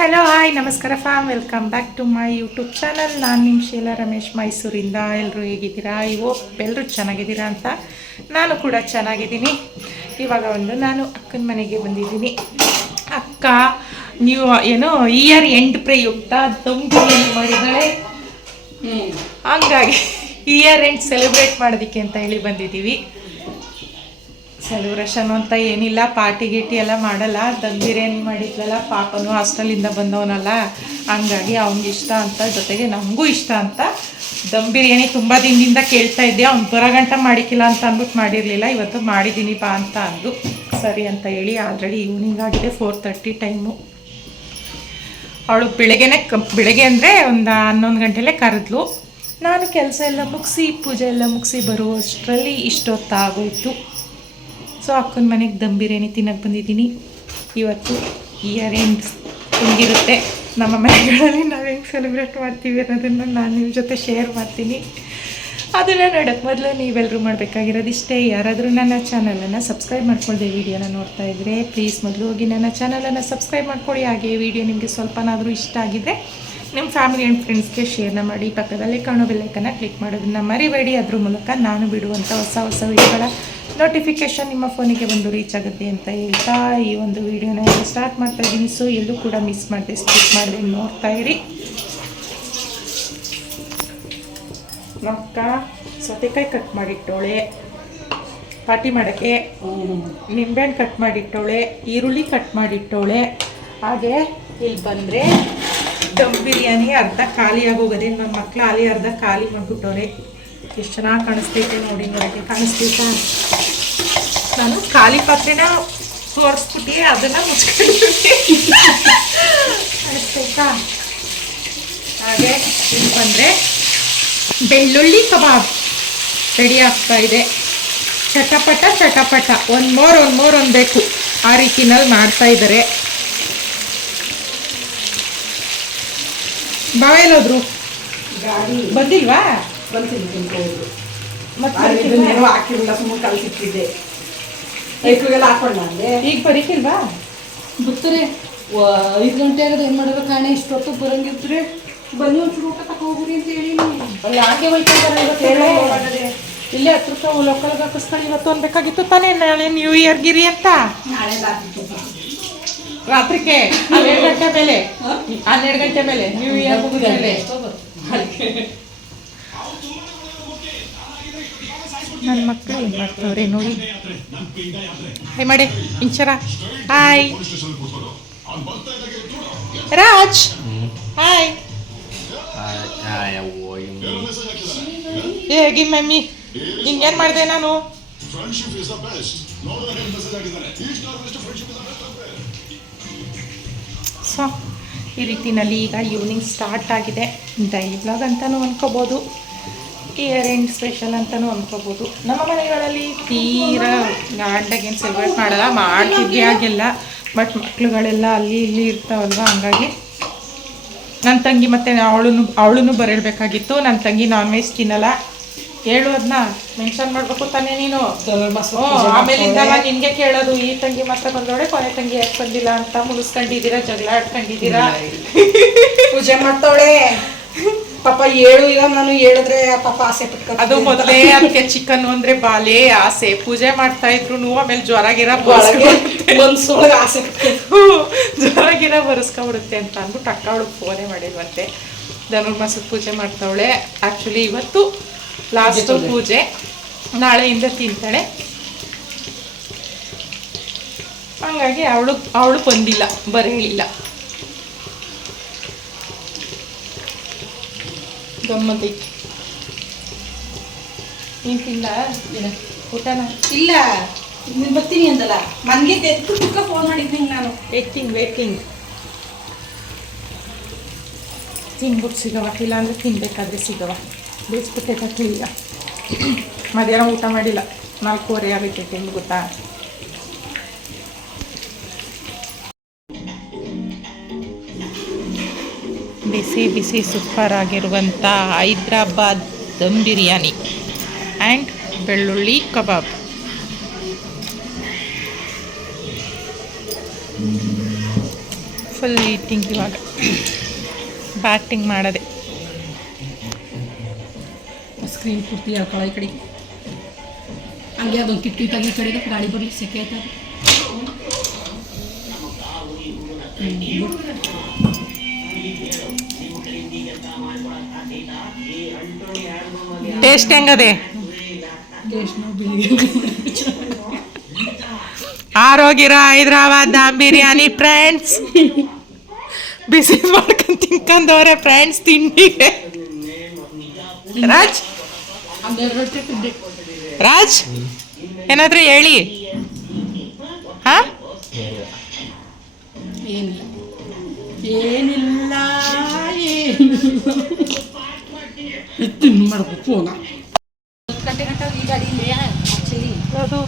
Hello hi ನಮಸ್ಕಾರ fam welcome back to my YouTube channel ನಾನು ನಿಮ್ಮ ಶೀಲಾ ರಮೇಶ್ ಮೈಸೂರಿಂದ. ಎಲ್ಲರೂ ಹೇಗಿದ್ದೀರಾ? ಇವೋ ಎಲ್ಲರೂ ಚೆನ್ನಾಗಿದ್ದೀರಾ ಅಂತ ನಾನು ಕೂಡ ಚೆನ್ನಾಗಿದ್ದೀನಿ. ಇವಾಗ ಒಂದು ನಾನು ಅಕ್ಕನ ಮನೆಗೆ ಬಂದಿದ್ದೀನಿ. ಅಕ್ಕ ನೀವು ಏನೋ ಇಯರ್ ಎಂಡ್ ಪ್ರಯುಕ್ತ ದಮ್ ಮಾಡಿದ್ದಾಳೆ? ಹಂಗಾಗಿ ಇಯರ್ ಎಂಡ್ ಸೆಲೆಬ್ರೇಟ್ ಮಾಡೋದಕ್ಕೆ ಅಂತ ಹೇಳಿ ಬಂದಿದ್ದೀವಿ. ಸೆಲೆಬ್ರೇಷನ್ ಅಂತ ಏನಿಲ್ಲ, ಪಾರ್ಟಿ ಗೀಟಿ ಎಲ್ಲ ಮಾಡಲ್ಲ. ದಮ್ ಬಿರಿಯಾನಿ ಮಾಡಿದ್ಲಲ್ಲ, ಪಾಪನು ಹಾಸ್ಟೆಲಿಂದ ಬಂದವನಲ್ಲ. ಹಂಗಾಗಿ ಅವ್ನಿಗೆ ಇಷ್ಟ ಅಂತ, ಜೊತೆಗೆ ನಮಗೂ ಇಷ್ಟ ಅಂತ ದಮ್ ಬಿರಿಯಾನಿ ತುಂಬ ದಿನದಿಂದ ಕೇಳ್ತಾ ಇದ್ದೆ. ಅವ್ನು ಬರೋಗಂಟ ಮಾಡಿಕ್ಕಿಲ್ಲ ಅಂತ ಅಂದ್ಬಿಟ್ಟು ಮಾಡಿರಲಿಲ್ಲ. ಇವತ್ತು ಮಾಡಿದ್ದೀನಿ ಬಾ ಅಂತ ಅಂದು ಸರಿ ಅಂತ ಹೇಳಿ, ಆಲ್ರೆಡಿ ಈವ್ನಿಂಗ್ ಆಗಿದೆ ಫೋರ್ ತರ್ಟಿ ಟೈಮು ಅವಳು ಬೆಳಗ್ಗೆನೆ ಕ, ಬೆಳಗ್ಗೆ ಅಂದರೆ ಒಂದು ಹನ್ನೊಂದು ಗಂಟೆಲೇ ಕರೆದ್ಲು. ನಾನು ಕೆಲಸ ಎಲ್ಲ ಮುಗಿಸಿ, ಪೂಜೆ ಎಲ್ಲ ಮುಗಿಸಿ ಬರುವಷ್ಟರಲ್ಲಿ ಇಷ್ಟೊತ್ತಾಗೋಯ್ತು. ಸೊ ಅಕ್ಕನ ಮನೆಗೆ ದಮ್ ಬಿರಿಯಾನಿ ತಿನ್ನಕ್ಕೆ ಬಂದಿದ್ದೀನಿ. ಇವತ್ತು ಇಯರ್ ಎಂಡ್ಸ್ ಹೆಂಗಿರುತ್ತೆ? ನಮ್ಮ ಮನೆಗಳಲ್ಲಿ ನಾವು ಹೆಂಗೆ ಸೆಲೆಬ್ರೇಟ್ ಮಾಡ್ತೀವಿ ಅನ್ನೋದನ್ನು ನಾನು ನಿಮ್ಮ ಜೊತೆ ಶೇರ್ ಮಾಡ್ತೀನಿ. ಅದನ್ನು ನೋಡೋಕ್ಕೆ ಮೊದಲು ನೀವೆಲ್ಲರೂ ಮಾಡಬೇಕಾಗಿರೋದು ಇಷ್ಟೇ. ಯಾರಾದರೂ ನನ್ನ ಚಾನಲನ್ನು ಸಬ್ಸ್ಕ್ರೈಬ್ ಮಾಡ್ಕೊಳ್ಳದೆ ವಿಡಿಯೋನ ನೋಡ್ತಾ ಇದ್ದರೆ ಪ್ಲೀಸ್ ಮೊದಲು ಹೋಗಿ ನನ್ನ ಚಾನಲನ್ನು ಸಬ್ಸ್ಕ್ರೈಬ್ ಮಾಡ್ಕೊಳ್ಳಿ ಹಾಗೆ ವಿಡಿಯೋ ನಿಮಗೆ ಸ್ವಲ್ಪನಾದರೂ ಇಷ್ಟ ಆಗಿದೆ ನಿಮ್ಮ ಫ್ಯಾಮಿಲಿ ಆ್ಯಂಡ್ ಫ್ರೆಂಡ್ಸ್ಗೆ ಶೇರ್ನ ಮಾಡಿ. ಪಕ್ಕದಲ್ಲಿ ಕಾಣೋ ಬೆಲ್ಲೈಕನ್ನು ಕ್ಲಿಕ್ ಮಾಡೋದನ್ನ ಮರಿಬೇಡಿ. ಅದ್ರ ಮೂಲಕ ನಾನು ಬಿಡುವಂಥ ಹೊಸ ಹೊಸ ವಿಡಿಯೋಗಳ ನೋಟಿಫಿಕೇಷನ್ ನಿಮ್ಮ ಫೋನಿಗೆ ಬಂದು ರೀಚ್ ಆಗುತ್ತೆ ಅಂತ ಹೇಳ್ತಾ ಈ ಒಂದು ವಿಡಿಯೋನ ಸ್ಟಾರ್ಟ್ ಮಾಡ್ತಾ ಇದ್ದೀನಿ. ಸೊ ಎಲ್ಲೂ ಕೂಡ ಮಿಸ್ ಮಾಡಿದೆ ಸ್ಕಿಪ್ ಮಾಡಿದೆ ನೋಡ್ತಾ ಇರಿ. ನಮ್ಮಕ್ಕ ಸೌತೆಕಾಯಿ ಕಟ್ ಮಾಡಿಟ್ಟೋಳೆ. ಪಾಟಿ ಮಾಡೋಕ್ಕೆ. ನಿಂಬೆಹಣ್ಣು ಕಟ್ ಮಾಡಿಟ್ಟೋಳೆ. ಈರುಳ್ಳಿ ಕಟ್ ಮಾಡಿಟ್ಟೋಳೆ. ಹಾಗೆ ಇಲ್ಲಿ ಬಂದರೆ ದಮ್ ಬಿರಿಯಾನಿ ಅರ್ಧ ಖಾಲಿ ಆಗೋಗದೆ ನನ್ನ ಮಕ್ಕಳು ಅಲ್ಲಿ ಅರ್ಧ ಖಾಲಿ ಮಾಡಿಬಿಟ್ಟವ್ರೆ. ಎಷ್ಟು ಚೆನ್ನಾಗಿ ಕಾಣಿಸ್ತೈತೆ ನೋಡಿ ನೋಡಿ ಕಾಣಿಸ್ತೈತಾ? ನಾನು ಖಾಲಿ ಪಾತ್ರೆನ ತೋರಿಸ್ಬಿಟ್ಟು ಅದನ್ನ ಮುಚ್ಕೊಂಡಿರ್ತೀನಿ ಕಾಣಿಸ್ತೈತಾ? ಹಾಗೆ ಇಲ್ಲಿ ಬಂದರೆ ಬೆಳ್ಳುಳ್ಳಿ ಕಬಾಬ್ ರೆಡಿ ಆಗ್ತಾ ಇದೆ. ಚಟಪಟ ಚಟಪಟ. ಒಂದು ಮೋರ್ ಒಂದು ಮೋರ್ ಒಂದು ಬೇಕು ಆ ರೀತಿನಲ್ಲಿ ಮಾಡ್ತಾ ಇದ್ದಾರೆ. ಗಾಡಿ. ಬಂದಿಲ್ವಾ? ಬಂತೀನಿ ತಿನ್ಕೋದು ಮತ್ತೆ ಹಾಕಿರಲಿಲ್ಲ ಸುಮ್ಮನೆ ಕಲಸಿಟ್ಟಿದ್ದೆ ಐಕ್ಳಿಗೆಲ್ಲ ಹಾಕೊಂಡ ಅಂದೆ ಈಗ ಬರೀಕಿಲ್ವಾ ಬರ್ತಾರೆ ಐದು ಗಂಟೆ ಆಗದೆ ಏನು ಮಾಡೋದು ಕಾಣೆ? ಇಷ್ಟೊತ್ತು ಬರಂಗಿದ್ರೆ ಬನ್ನಿ ಒಂಚೂರು ಊಟ ತಕ ಹೋಗ್ರಿ ಅಂತ ಹೇಳಿ ಯಾಕೆ ಹಾಗೆ ಹೋಯ್ತಾ ಇದಾರೆ ಇವತ್ತು ಹೇಳು. ಇಲ್ಲೇ ಹತ್ತು ರೂಪಾಯಿ ಲೋಕಲ್ಗೆ ಹಾಕಿಸ್ಕೊಳ್ಳಿ ಇವತ್ತು ಅನ್ಬೇಕಾಗಿತ್ತು ತಾನೇ ನಾಳೆ ನ್ಯೂ ಇಯರ್ ಗಿರಿ ಅಂತ. ನಾಳೆ ರಾತ್ರಿಗೆ ಹನ್ನೆರಡು ಗಂಟೆ ಮೇಲೆ. ಹನ್ನೆರಡು ಗಂಟೆ ಮೇಲೆ. ನ್ಯೂ ಇಯರ್ ಮುಗಿದ್ಮೇಲೆ ನನ್ನ ಮಕ್ಕಳು ಏನು ಮಾಡ್ತಾವ್ರೆ ನೋಡಿ. ಹೈ ಮಾಡಿ ಇಂಚರ. ಹಾಯ್ ರಾಜ್. ಹಾಯ್ ಹೇಗಿ ಮಮ್ಮಿ ಹಿಂಗೇನು ಮಾಡಿದೆ ನಾನು? ಸೊ ಈ ರೀತಿನಲ್ಲಿ ಈಗ ಈವ್ನಿಂಗ್ ಸ್ಟಾರ್ಟ್ ಆಗಿದೆ. ಡೈಲಾಗ್ ಅಂತಲೂ ಅನ್ಕೋಬೋದು. ಇಯರ್ ಎಂಡ್ ಸ್ಪೆಷಲ್ ಅಂತಲೂ ಅನ್ಕೋಬೋದು. ನಮ್ಮ ಮನೆಗಳಲ್ಲಿ ತೀರಾ ಗ್ರ್ಯಾಂಡಾಗೇನು ಸೆಲೆಬ್ರೇಟ್ ಮಾಡಲ್ಲ ಮಾಡ್ತಿದ್ವಿ ಆಗಿಲ್ಲ ಬಟ್ ಮಕ್ಳುಗಳೆಲ್ಲ ಅಲ್ಲಿ ಇಲ್ಲಿ ಇರ್ತಾವಲ್ವ, ಹಂಗಾಗಿ ನನ್ನ ತಂಗಿ ಮತ್ತೆ ಅವಳು ಅವಳು ಬರಬೇಕಾಗಿತ್ತು ನನ್ನ ತಂಗಿ ನಾನ್ ವೆಜ್ ತಿನ್ನಲ್ಲ. ಹೇಳು ಅದನ್ನ ಮೆನ್ಷನ್ ಮಾಡ್ಬೇಕು ತಾನೇ ನೀನು. ಆಮೇಲೆ ಆಮೇಲಿಂದ ನಾನು ನಿನ್ಗೆ ಕೇಳೋದು, ಈ ತಂಗಿ ಮಾತ್ರ ಬಂದೋಡೆ ಕೊನೆ ತಂಗಿ ಯಾಕೆ ಬಂದಿಲ್ಲ ಅಂತ ಮುಗಿಸ್ಕೊಂಡಿದ್ದೀರಾ, ಜಗಳ ಆಡ್ಕೊಂಡಿದ್ದೀರಾ? ಪೂಜೆ ಮಾಡ್ತಾವಳೆ. ಪಾಪ ಹೇಳು ಇಲ್ಲ ನಾನು ಹೇಳಿದ್ರೆ ಪಾಪ ಆಸೆ ಪಟ್ಕೊ ಅದು ಮೊದಲೇ ಅದಕ್ಕೆ ಚಿಕನ್ ಅಂದ್ರೆ ಬಾಲೆ ಆಸೆ. ಪೂಜೆ ಮಾಡ್ತಾ ಇದ್ರು ಆಮೇಲೆ ಜ್ವರ ಗಿರ ಒಳಗೆ ಮನ್ಸೊಳಗೆ ಆಸೆ ಜ್ವರ ಗಿರ ಬರ್ಸ್ಕೊಂಡ್ಬಿಡುತ್ತೆ ಅಂತ ಅಂದ್ಬಿಟ್ಟು ಅಕ್ಕ ಅವಳು ಫೋನೇ ಮಾಡಿಲ್ವಂತೆ ಧನುರ್ಮಾಸದ ಪೂಜೆ ಮಾಡ್ತಾವಳೆ. ಆ್ಯಕ್ಚುಲಿ ಇವತ್ತು ಲಾಸ್ಟ್ ಪೂಜೆ ನಾಳೆಯಿಂದ ತಿಂತಾಳೆ. ಹಂಗಾಗಿ ಅವಳು ಅವಳು ಬಂದಿಲ್ಲ ಬರೇಳಿಲ್ಲ ಗಮ್ಮತ್ತೈತಿ. ನೀನು ತಿಂದ? ಊಟನ? ಇಲ್ಲ ನೀವು ಬರ್ತೀನಿ ಅಂದಲ್ಲ. ಮನ್ಗೆ ತೆತ್ತು ಫೋನ್ ಮಾಡಿದ್ದೀನಿ ನಾನು. ವೇಟಿಂಗ್ ವೇಟಿಂಗ್ ತಿನ್ಬಿಟ್ಟು ಸಿಗವ ಇಲ್ಲಾಂದ್ರೆ ತಿನ್ಬೇಕಾದ್ರೆ ಸಿಗವ. ಬೇಯಿಸ್ಬಿಟ್ಟೆ ತಕ್ಕಲಿ ಈಗ. ಮಧ್ಯಾಹ್ನ ಊಟ ಮಾಡಿಲ್ಲ. ನಾಲ್ಕೂವರೆ ಆಗುತ್ತೆ ತಿಂದು ಗೊತ್ತಾ? ಬಿಸಿ ಬಿಸಿ ಸೂಪರ್ ಆಗಿರುವಂಥ ಹೈದ್ರಾಬಾದ್ ದಮ್ ಬಿರಿಯಾನಿ ಆ್ಯಂಡ್ ಬೆಳ್ಳುಳ್ಳಿ ಕಬಾಬ್. ಫುಲ್ ಈಟಿಂಗ್ ಇವಾಗ. ಬ್ಯಾಟಿಂಗ್ ಮಾಡೋದೆ. ಸ್ಕ್ರೀನ್ ಪೂರ್ತಿ ಹಾಕೊಳ್ಳೋ ಈ ಕಡೆಗೆ ಹಂಗೆ ಅದೊಂದು ಕಿಟ್ಟಿ ಕಿಟ್ಟಾಗಿ ಕಡೆ ಗಾಳಿ ಬರಲಿ, ಸೆಕೆ ಆಯ್ತದೆ. ಟೇಸ್ಟ್ ಹೆಂಗದೆ? ಆರೋಗ್ಯರ ಹೈದ್ರಾಬಾದ್ ದಮ್ ಬಿರಿಯಾನಿ ಫ್ರೆಂಡ್ಸ್ ಬಿಸಿ ಮಾಡ್ಕೊಂಡು ತಿನ್ಕೊಂಡವ್ರೆ ಫ್ರೆಂಡ್ಸ್ ತಿಂಡಿಗೆ. ರಾಜ್? ರಾಜ್? ಏನಾದರೂ ಹೇಳಿ. ಹಾ? ಏನಿಲ್ಲ ಏನಿಲ್ಲ ಏನಿಲ್ಲ. ತಿನ್ನು ಮಾಡ್ಬೇಕು ಫೋನ. ಗಂಟೆ ಗಂಟೆ ಈ ಗಾಡಿ ಇಲ್ಲ ಆಕ್ಚುಲಿ ಅದು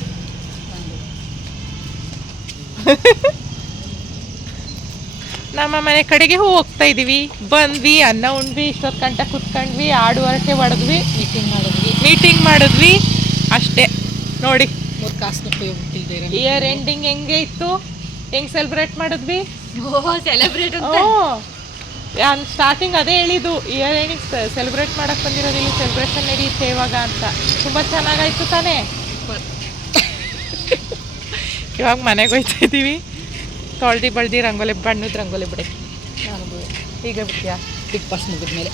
ನಮ್ಮ ಮನೆ ಕಡೆಗೆ ಹೋಗ್ತಾ ಇದೀವಿ. ಬಂದ್ವಿ ಅನ್ನ ಉಂಡ್ವಿ ಇಷ್ಟೊತ್ತು ಗಂಟ ಕುತ್ಕೊಂಡ್ವಿ ಆಡು ಹರಟೆ ಹೊಡೆದ್ವಿ ಮೀಟಿಂಗ್ ಮಾಡಿದ್ವಿ. ಮೀಟಿಂಗ್ ಮಾಡಿದ್ವಿ ಅಷ್ಟೇ. ನೋಡಿ. ಮೂರು ಕಾಸು ಇಯರ್ ಎಂಡಿಂಗ್ ಹೆಂಗೆ ಇತ್ತು? ಹೆಂಗ್ ಸೆಲೆಬ್ರೇಟ್ ಮಾಡಿದ್ವಿ? ಓ ಸೆಲೆಬ್ರೇಟ್ ನಾನು ಸ್ಟಾರ್ಟಿಂಗ್ ಅದೇ ಹೇಳಿದ್ದು ಇಯರ್ ಎಂಡಿಂಗ್ ಸೆಲೆಬ್ರೇಟ್ ಮಾಡಕ್ ಬಂದಿರೋದು ಇಲ್ಲಿ ಸೆಲೆಬ್ರೇಷನ್ ನಡೆಯುತ್ತೆ ಇವಾಗ ಅಂತ. ತುಂಬಾ ಚೆನ್ನಾಗಾಯ್ತು ತಾನೇ? ಇವಾಗ ಮನೆಗೆ ಹೋಯ್ತಾ ಇದ್ದೀವಿ. ತೊಳ್ದು ಬಳ್ದಿ ರಂಗೋಲಿ ಬಣ್ಣದ ರಂಗೋಲಿ ಬಿಡಿ. ನಾನು ಈಗ ಬಿಡ್ತೀಯಾ? ಬಿಗ್ ಬಾಸ್ ಮುಗಿದ್ಮೇಲೆ.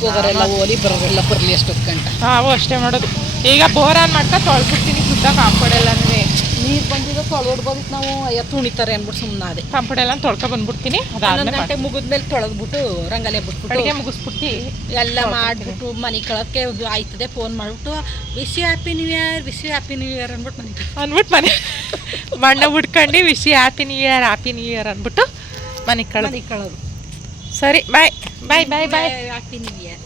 ಹೋಗೋರೆಲ್ಲ ಓಲಿ ಬರೋರೆಲ್ಲ ಬರಲಿ ಅಷ್ಟೊತ್ತು ಗಂಟ. ನಾವು ಅಷ್ಟೇ ಮಾಡೋದು. ಈಗ ಬೋರ್ ಆನ್ ಮಾಡ್ತಾ ತೊಳ್ಕೊಡ್ತೀನಿ ಸುತ್ತ ಬಂದಿದ್ದು ತೊಳೆದ್ಬೋದಿತ್ತು ನಾವು ಎತ್ತು ಉಣಿತಾರೆ ಅಂದ್ಬಿಟ್ಟು ಸುಮ್ಮನೆ ಅದೇ ಕಾಂಪೌಂಡೆಲ್ಲ ತೊಳ್ಕೊ ಬಂದ್ಬಿಡ್ತೀನಿ ಹನ್ನೊಂದು ಗಂಟೆ ಮುಗಿದ್ಮೇಲೆ ತೊಳೆದ್ಬಿಟ್ಟು ರಂಗಲೆ ಬಿಟ್ಬಿಟ್ಟು ಮುಗಿಸ್ಬಿಟ್ಟು ಎಲ್ಲ ಮಾಡಿಬಿಟ್ಟು ಮನೆ ಕಳಕ್ಕೆ ಆಯ್ತದೆ ಫೋನ್ ಮಾಡಿಬಿಟ್ಟು wish happy new year wish happy new year ಅಂದ್ಬಿಟ್ಟು ಮನೆ ಅಂದ್ಬಿಟ್ಟು ಮನೆ ಮಣ್ಣ ಬಿಡ್ಕೊಂಡು wish happy new year happy new year ಅಂದ್ಬಿಟ್ಟು ಮನೆ ಕಳೆದು. ಮನೆ ಕಳೋದು. ಸರಿ bye bye bye bye happy new year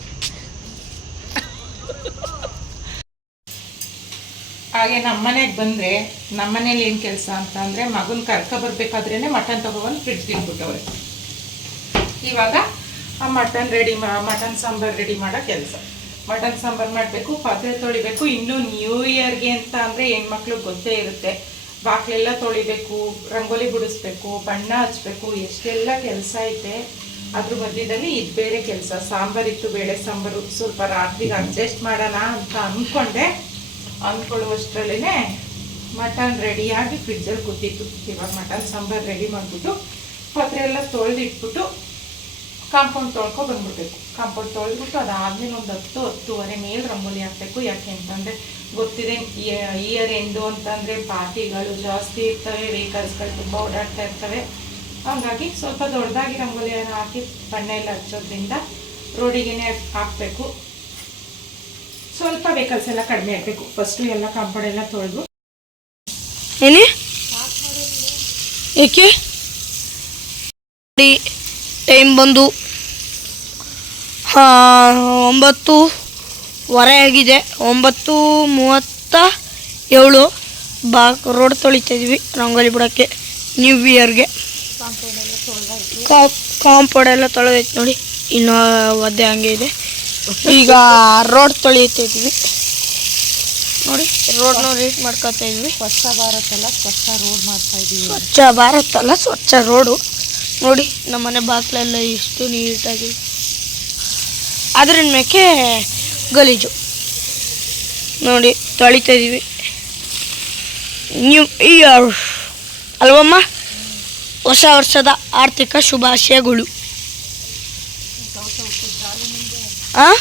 ಹಾಗೆ ನಮ್ಮನೆಗೆ ಬಂದರೆ ನಮ್ಮನೇಲಿ ಏನು ಕೆಲಸ ಅಂತ ಅಂದರೆ ಮಗನ ಕರ್ಕ ಬರ್ಬೇಕಾದ್ರೇ ಮಟನ್ ತಗೊಬಂದು ಫ್ರಿಡ್ಜ್ಗೆ ಇಟ್ಬಿಟ್ಟವ್ರೆ ಇವಾಗ ಆ ಮಟನ್ ರೆಡಿ ಮಾ ಮಟನ್ ಸಾಂಬಾರು ರೆಡಿ ಮಾಡೋ ಕೆಲಸ. ಮಟನ್ ಸಾಂಬಾರು ಮಾಡಬೇಕು, ಪಾತ್ರೆ ತೊಳಿಬೇಕು. ಇನ್ನೂ ನ್ಯೂ ಇಯರ್ಗೆ ಅಂತ ಅಂದರೆ ಹೆಣ್ಮಕ್ಳು ಗೊತ್ತೇ ಇರುತ್ತೆ. ಬಾಕ್ಲೆಲ್ಲ ತೊಳಿಬೇಕು, ರಂಗೋಲಿ ಬಿಡಿಸ್ಬೇಕು, ಬಣ್ಣ ಹಚ್ಬೇಕು, ಎಷ್ಟೆಲ್ಲ ಕೆಲಸ ಐತೆ. ಅದ್ರ ಮಧ್ಯದಲ್ಲಿ ಇದು ಬೇರೆ ಕೆಲಸ. ಸಾಂಬಾರಿತ್ತು ಬೇಳೆ ಸಾಂಬಾರು. ಸ್ವಲ್ಪ ರಾತ್ರಿಗೆ ಅಡ್ಜಸ್ಟ್ ಮಾಡೋಣ ಅಂತ ಅಂದ್ಕೊಂಡೆ ಅಂದ್ಕೊಳ್ಳುವಷ್ಟರಲ್ಲೇ ಮಟನ್ ರೆಡಿಯಾಗಿ ಫ್ರಿಡ್ಜಲ್ಲಿ ಕೂತಿತ್ತು. ಇವಾಗ ಮಟನ್, ಸಾಂಬಾರು ರೆಡಿ ಮಾಡಿಬಿಟ್ಟು ಪಾತ್ರೆ ಎಲ್ಲ ತೊಳೆದಿಟ್ಬಿಟ್ಟು ಕಾಂಪೌಂಡ್ ತೊಳ್ಕೊ ಬಂದ್ಬಿಡ್ಬೇಕು. ಕಾಂಪೌಂಡ್ ತೊಳೆದ್ಬಿಟ್ಟು ಅದಾದ್ಮೇಲೆ ಒಂದು ಹತ್ತು, ಹತ್ತುವರೆ ಮೇಲೆ ರಂಗೋಲಿ ಹಾಕಬೇಕು. ಯಾಕೆ ಅಂತಂದರೆ ಗೊತ್ತಿದೆ ಇಯರ್ ಎಂಡು ಅಂತಂದರೆ ಪಾರ್ಟಿಗಳು ಜಾಸ್ತಿ ಇರ್ತವೆ ವೆಹಿಕಲ್ಸ್ಗಳು ತುಂಬ ಓಡಾಡ್ತಾ ಇರ್ತವೆ. ಹಾಗಾಗಿ ಸ್ವಲ್ಪ ದೊಡ್ಡದಾಗಿ ರಂಗೋಲಿಯನ್ನು ಹಾಕಿ ಬಣ್ಣ ಎಲ್ಲ ಹಚ್ಚೋದ್ರಿಂದ ರೋಡಿಗೆ ಹಾಕಬೇಕು. ಸ್ವಲ್ಪ ವೆಹಿಕಲ್ಸ್ ಎಲ್ಲ ಕಡಿಮೆ ಆಗಬೇಕು. ಫಸ್ಟು ಎಲ್ಲ ಕಾಂಪೌಂಡ್ ಎಲ್ಲ ತೊಳೆದು. ಏನೇ? ಏಕೆ? ಟೈಮ್ ಬಂದು ಒಂಬತ್ತು ವರೆ ಆಗಿದೆ. ಒಂಬತ್ತು ಮೂವತ್ತ ಏಳು. ಬಾ ರೋಡ್ ತೊಳಿತಾ ಇದ್ವಿ ರಂಗೋಲಿ ಬಿಡೋಕ್ಕೆ ನ್ಯೂ ಇಯರ್ಗೆ ಕಾಂಪೌಂಡ್ ಎಲ್ಲ ತೊಳೆದೈತೆ ನೋಡಿ ಇನ್ನು ಒದ್ದೆ ಹಂಗೆ ಇದೆ. ಈಗ ರೋಡ್ ತೊಳಿತಾ ಇದ್ವಿ. ನೋಡಿ ರೋಡ್ನ ರೀಟ್ ಮಾಡ್ಕೊತಾ ಇದ್ವಿ. ಸ್ವಚ್ಛ ಭಾರತ್ ಅಲ್ಲ ಸ್ವಚ್ಛ ರೋಡ್ ಮಾಡ್ತಾ ಇದೀವಿ. ಸ್ವಚ್ಛ ಭಾರತ್ ಅಲ್ಲ ಸ್ವಚ್ಛ ರೋಡು. ನೋಡಿ ನಮ್ಮ ಮನೆ ಬಾಗಿಲೆಲ್ಲ ಎಷ್ಟು ನೀಟಾಗಿ. ಅದ್ರ ಮೇಕೆ ಗಲೀಜು. ನೋಡಿ ತೊಳಿತಾ ಇದೀವಿ. ನ್ಯೂ ಈ ಅಲ್ವಮ್ಮ? ಹೊಸ ವರ್ಷದ ಆರ್ಥಿಕ ಶುಭಾಶಯಗಳು. ಆ?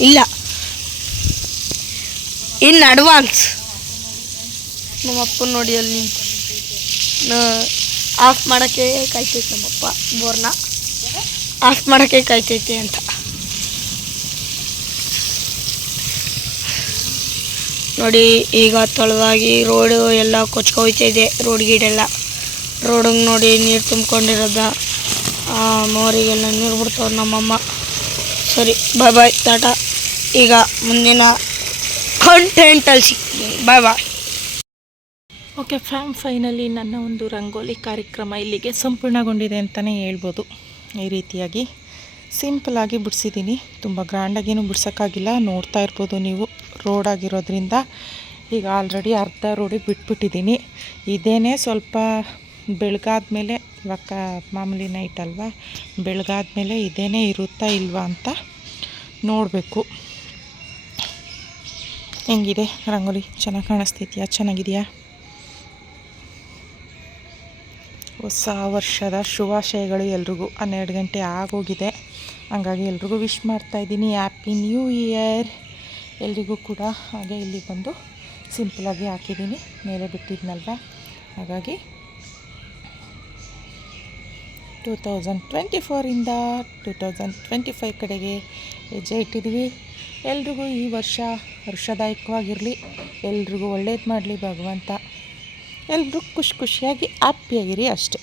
ಇಲ್ಲ. ಇನ್ ಅಡ್ವಾನ್ಸ್ ನಮ್ಮಪ್ಪ ನೋಡಿ ಅಲ್ಲಿ ಆಫ್ ಮಾಡೋಕ್ಕೆ ಕಾಯ್ತೈತೆ ನಮ್ಮಪ್ಪ, ಬೋರ್ನ. ಆಫ್ ಮಾಡೋಕ್ಕೆ ಕಾಯ್ತೈತೆ ಅಂತ. ನೋಡಿ, ಈಗ ತೊಳೆದಾಗಿ ರೋಡು ಎಲ್ಲ ಕೊಚ್ಕೋಯ್ತಾ ಇದೆ, ರೋಡ್ ಗೀಡೆಲ್ಲ. ರೋಡಿಗೆ ನೋಡಿ ನೀರು ತುಂಬ್ಕೊಂಡಿರೋದ. ಮೋರಿಗೆಲ್ಲ ನೀರು ಬಿಡ್ತಾವ್ರು ನಮ್ಮಮ್ಮ. ಸರಿ ಬಾಯ್ ಬಾಯ್ ಟಾಟಾ. ಈಗ ಮುಂದಿನ ಕಂಟೆಂಟಲ್ಲಿ ಸಿಗ್ತೀನಿ. Bye bye okay fam finally ನನ್ನ ಒಂದು ರಂಗೋಲಿ ಕಾರ್ಯಕ್ರಮ ಇಲ್ಲಿಗೆ ಸಂಪೂರ್ಣಗೊಂಡಿದೆ ಅಂತಲೇ ಹೇಳ್ಬೋದು. ಈ ರೀತಿಯಾಗಿ ಸಿಂಪಲಾಗಿ ಬಿಡಿಸಿದ್ದೀನಿ. ತುಂಬ ಗ್ರ್ಯಾಂಡಾಗೇನು ಬಿಡ್ಸೋಕ್ಕಾಗಿಲ್ಲ. ನೋಡ್ತಾ ಇರ್ಬೋದು ನೀವು. ರೋಡಾಗಿರೋದ್ರಿಂದ ಈಗ ಆಲ್ರೆಡಿ ಅರ್ಧ ರೋಡಿಗೆ ಬಿಟ್ಬಿಟ್ಟಿದ್ದೀನಿ. ಇದೇನೇ ಸ್ವಲ್ಪ ಬೆಳಗಾದ್ಮೇಲೆ ಇವಾಗ ಮಾಮೂಲಿ ನೈಟ್ ಅಲ್ವಾ, ಬೆಳಗಾದ್ಮೇಲೆ ಇದೇನೇ ಇರುತ್ತಾ ಇಲ್ವಾ ಅಂತ ನೋಡಬೇಕು. ಹೆಂಗಿದೆ ರಂಗೋಲಿ? ಚೆನ್ನಾಗಿ ಕಾಣಿಸ್ತಿದ್ಯಾ? ಚೆನ್ನಾಗಿದೆಯಾ? ಹೊಸ ವರ್ಷದ ಶುಭಾಶಯಗಳು ಎಲ್ರಿಗೂ. ಹನ್ನೆರಡು ಗಂಟೆ ಆಗೋಗಿದೆ. ಹಂಗಾಗಿ ಎಲ್ರಿಗೂ ವಿಶ್ ಮಾಡ್ತಾಯಿದ್ದೀನಿ ಹ್ಯಾಪಿ ನ್ಯೂ ಇಯರ್ ಎಲ್ರಿಗೂ ಕೂಡ ಹಾಗೆ ಇಲ್ಲಿ ಬಂದು ಸಿಂಪಲಾಗಿ ಹಾಕಿದ್ದೀನಿ. ಮೇಲೆ ಬಿಟ್ಟಿದ್ನಲ್ವ? ಹಾಗಾಗಿ ಟೂ ತೌಸಂಡ್ ಟ್ವೆಂಟಿ ಫೋರಿಂದ ಟೂ ತೌಸಂಡ್ ಟ್ವೆಂಟಿ ಫೈವ್ ಕಡೆಗೆ ಹೆಜ್ಜೆ ಇಟ್ಟಿದ್ದೀವಿ ಎಲ್ರಿಗೂ ಈ ವರ್ಷ ಹರ್ಷದಾಯಕವಾಗಿರಲಿ. ಎಲ್ರಿಗೂ ಒಳ್ಳೇದು ಮಾಡಲಿ ಭಗವಂತ. ಎಲ್ಲರೂ ಖುಷಿ ಖುಷಿಯಾಗಿ ಹ್ಯಾಪಿಯಾಗಿರಿ ಅಷ್ಟೇ.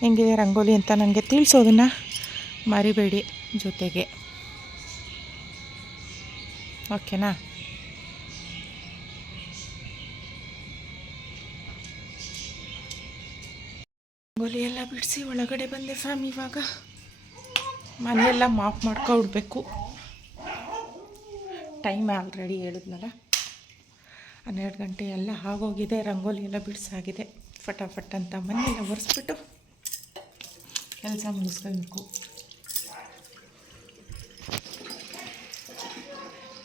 ಹೆಂಗಿದೆ ರಂಗೋಲಿ ಅಂತ ನನಗೆ ತಿಳಿಸೋದನ್ನು ಮರಿಬೇಡಿ ಜೊತೆಗೆ. ಓಕೆನಾ ರಂಗೋಲಿ ಎಲ್ಲ ಬಿಡಿಸಿ ಒಳಗಡೆ ಬಂದೆ ಫ್ಯಾಮ್ ಇವಾಗ. ಮನೆಯೆಲ್ಲ ಮಾಫ್ ಮಾಡ್ಕೊಬಿಡ್ಬೇಕು ಟೈಮ್ ಆಲ್ರೆಡಿ ಹೇಳಿದ್ನಲ್ಲ. ಹನ್ನೆರಡು ಗಂಟೆ ಎಲ್ಲ ಆಗೋಗಿದೆ, ರಂಗೋಲಿ ಎಲ್ಲ ಬಿಡಿಸಾಗಿದೆ. ಫಟಾಫಟ್ ಅಂತ ಮನೆಯೆಲ್ಲ ಒರೆಸ್ಬಿಟ್ಟು ಕೆಲಸ ಮುಗಿಸ್ಕೊಬೇಕು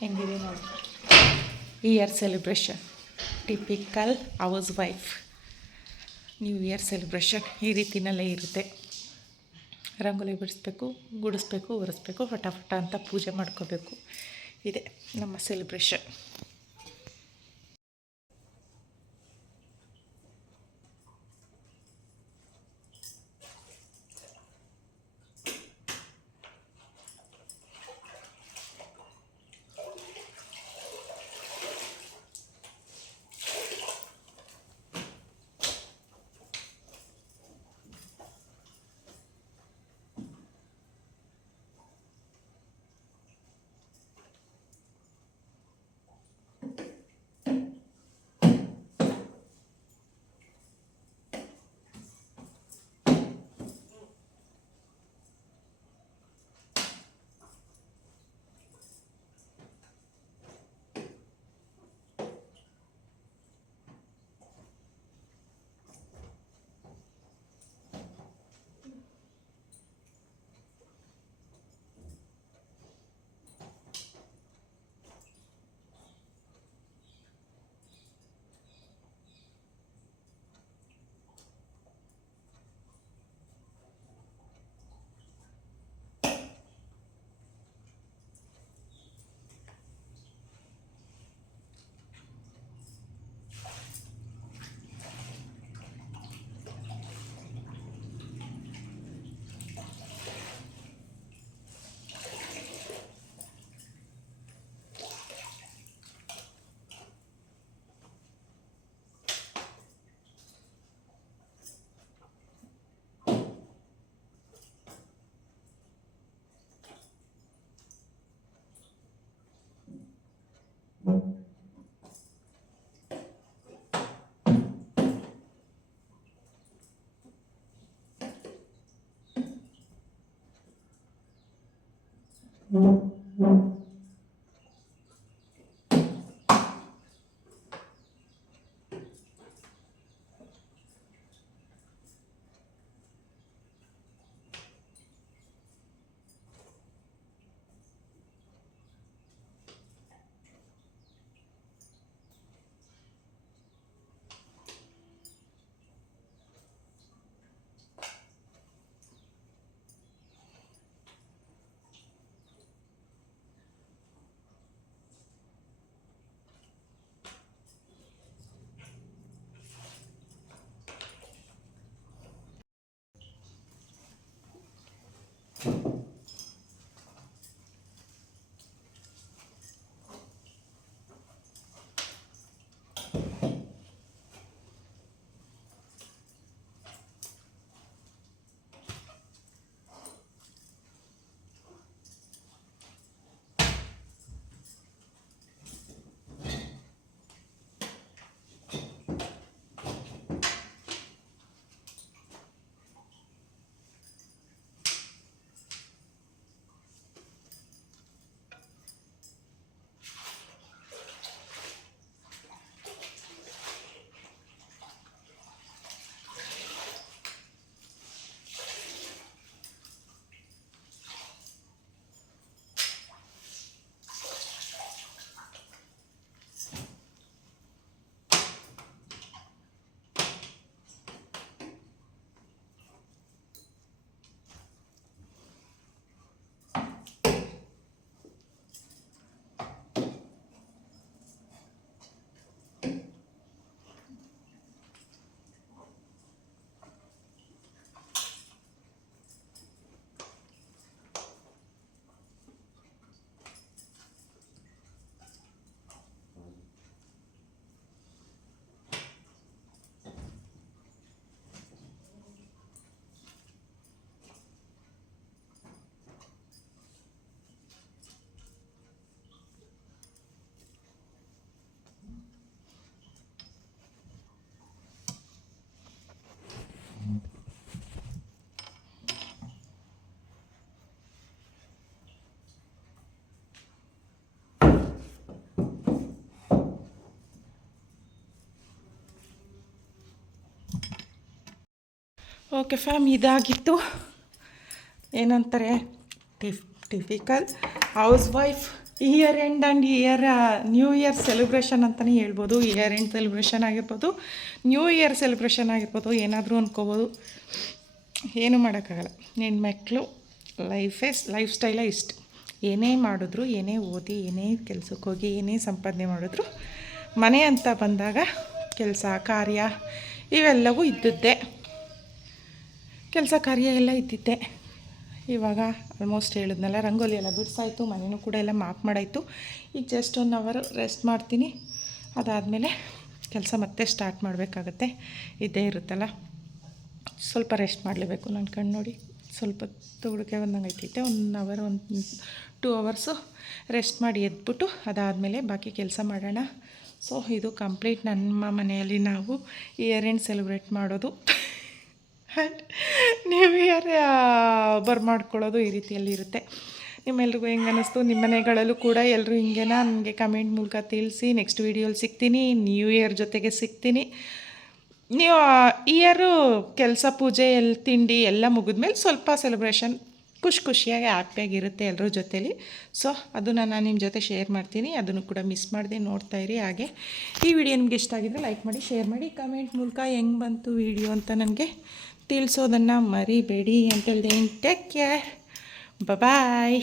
ಹೆಂಗಿದೆ ನೋಡಿ? Year celebration typical housewife new year celebration ಈ ರೀತಿನಲ್ಲೇ ಇರುತ್ತೆ. ರಂಗೋಲಿ ಬಿಡಿಸ್ಬೇಕು, ಗುಡಿಸ್ಬೇಕು, ಒರೆಸ್ಬೇಕು, ಫಟಾಫಟ ಅಂತ ಪೂಜೆ ಮಾಡ್ಕೋಬೇಕು. ಇದೆ ನಮ್ಮ ಸೆಲೆಬ್ರೇಷನ್ não ಓಕೆ ಫ್ಯಾಮ್ ಇದಾಗಿತ್ತು. ಏನಂತಾರೆ? ಟಿಫ್ typical housewife year end and year new year celebration ಅಂತಲೇ ಹೇಳ್ಬೋದು. ಇಯರ್ ಎಂಡ್ ಸೆಲೆಬ್ರೇಷನ್ ಆಗಿರ್ಬೋದು ನ್ಯೂ ಇಯರ್ ಸೆಲೆಬ್ರೇಷನ್ ಆಗಿರ್ಬೋದು, ಏನಾದರೂ ಅಂದ್ಕೋಬೋದು ಏನು ಮಾಡೋಕ್ಕಾಗಲ್ಲ. ಹೆಣ್ಮಕ್ಳು ಲೈಫೇ ಲೈಫ್ ಸ್ಟೈಲೇ ಇಷ್ಟು. ಏನೇ ಮಾಡಿದ್ರು, ಏನೇ ಓದಿ, ಏನೇ ಕೆಲಸಕ್ಕೆ ಹೋಗಿ, ಏನೇ ಸಂಪಾದನೆ ಮಾಡಿದ್ರು, ಮನೆ ಅಂತ ಬಂದಾಗ ಕೆಲಸ, ಕಾರ್ಯ, ಇವೆಲ್ಲವೂ ಇದ್ದದ್ದೇ. ಕೆಲಸ ಕಾರ್ಯ ಎಲ್ಲ ಇದ್ದಿದ್ದೆ. ಇವಾಗ ಆಲ್ಮೋಸ್ಟ್ ಹೇಳಿದ್ನಲ್ಲ, ರಂಗೋಲಿ ಎಲ್ಲ ಬಿಡಿಸಾಯ್ತು ಮನೆಯೂ ಕೂಡ ಎಲ್ಲ ಮಾಪ್ ಮಾಡಾಯಿತು. ಈಗ ಜಸ್ಟ್ ಒನ್ ಅವರ್ ರೆಸ್ಟ್ ಮಾಡ್ತೀನಿ. ಅದಾದಮೇಲೆ ಕೆಲಸ ಮತ್ತೆ ಸ್ಟಾರ್ಟ್ ಮಾಡಬೇಕಾಗತ್ತೆ. ಇದ್ದೇ ಇರುತ್ತಲ್ಲ. ಸ್ವಲ್ಪ ರೆಸ್ಟ್ ಮಾಡಲೇಬೇಕು ನನ್ನ ಕಣ್ಣು ನೋಡಿ. ಸ್ವಲ್ಪ ತುಗುಡಿಕೆ ಬಂದಂಗೆ ಐತಿತ್ತೆ ಒನ್ ಅವರ್ ಒಂದು ಟೂ ಅವರ್ಸು ರೆಸ್ಟ್ ಮಾಡಿ ಎದ್ಬಿಟ್ಟು ಅದಾದಮೇಲೆ ಬಾಕಿ ಕೆಲಸ ಮಾಡೋಣ. ಸೊ ಇದು ಕಂಪ್ಲೀಟ್ ನಮ್ಮ ಮನೆಯಲ್ಲಿ ನಾವು ಇಯರ್ ಎಂಡ್ ಸೆಲೆಬ್ರೇಟ್ ಮಾಡೋದು. ನ್ಯೂ ಇಯರ್ ಬರ್ಮಾಡ್ಕೊಳ್ಳೋದು ಈ ರೀತಿಯಲ್ಲಿ ಇರುತ್ತೆ. ನಿಮ್ಮೆಲ್ರಿಗೂ ಹೆಂಗೆ ಅನ್ನಿಸ್ತು ನಿಮ್ಮ ಮನೆಗಳಲ್ಲೂ ಕೂಡ ಎಲ್ಲರೂ ಹಿಂಗೇನಾ? ನನಗೆ ಕಮೆಂಟ್ ಮೂಲಕ ತಿಳಿಸಿ ನೆಕ್ಸ್ಟ್ ವೀಡಿಯೋಲಿ ಸಿಗ್ತೀನಿ ನ್ಯೂ ಇಯರ್ ಜೊತೆಗೆ ಸಿಗ್ತೀನಿ. ನೀವು ಇಯರು ಕೆಲಸ, ಪೂಜೆ ಎಲ್ಲ ತಿಂಡಿ ಎಲ್ಲ ಮುಗಿದ್ಮೇಲೆ ಸ್ವಲ್ಪ ಸೆಲೆಬ್ರೇಷನ್ ಖುಷಿ ಖುಷಿಯಾಗಿ ಹ್ಯಾಪಿಯಾಗಿರುತ್ತೆ ಎಲ್ಲರ ಜೊತೇಲಿ. ಸೊ ಅದನ್ನು ನಾನು ನಿಮ್ಮ ಜೊತೆ ಶೇರ್ ಮಾಡ್ತೀನಿ. ಅದನ್ನು ಕೂಡ ಮಿಸ್ ಮಾಡದೆ ನೋಡ್ತಾ ಇರಿ ಹಾಗೆ. ಈ ವಿಡಿಯೋ ನಿಮ್ಗೆ ಇಷ್ಟ ಆಗಿದ್ರೆ ಲೈಕ್ ಮಾಡಿ ಶೇರ್ ಮಾಡಿ ಕಮೆಂಟ್ ಮೂಲಕ ಹೆಂಗೆ ಬಂತು ವಿಡಿಯೋ ಅಂತ ನನಗೆ ತಿಳಿಸೋದನ್ನು ಮರಿಬೇಡಿ ಅಂತ ಹೇಳ್ದೆ ಟೇಕ್ ಕೇರ್. ಬಾಯ್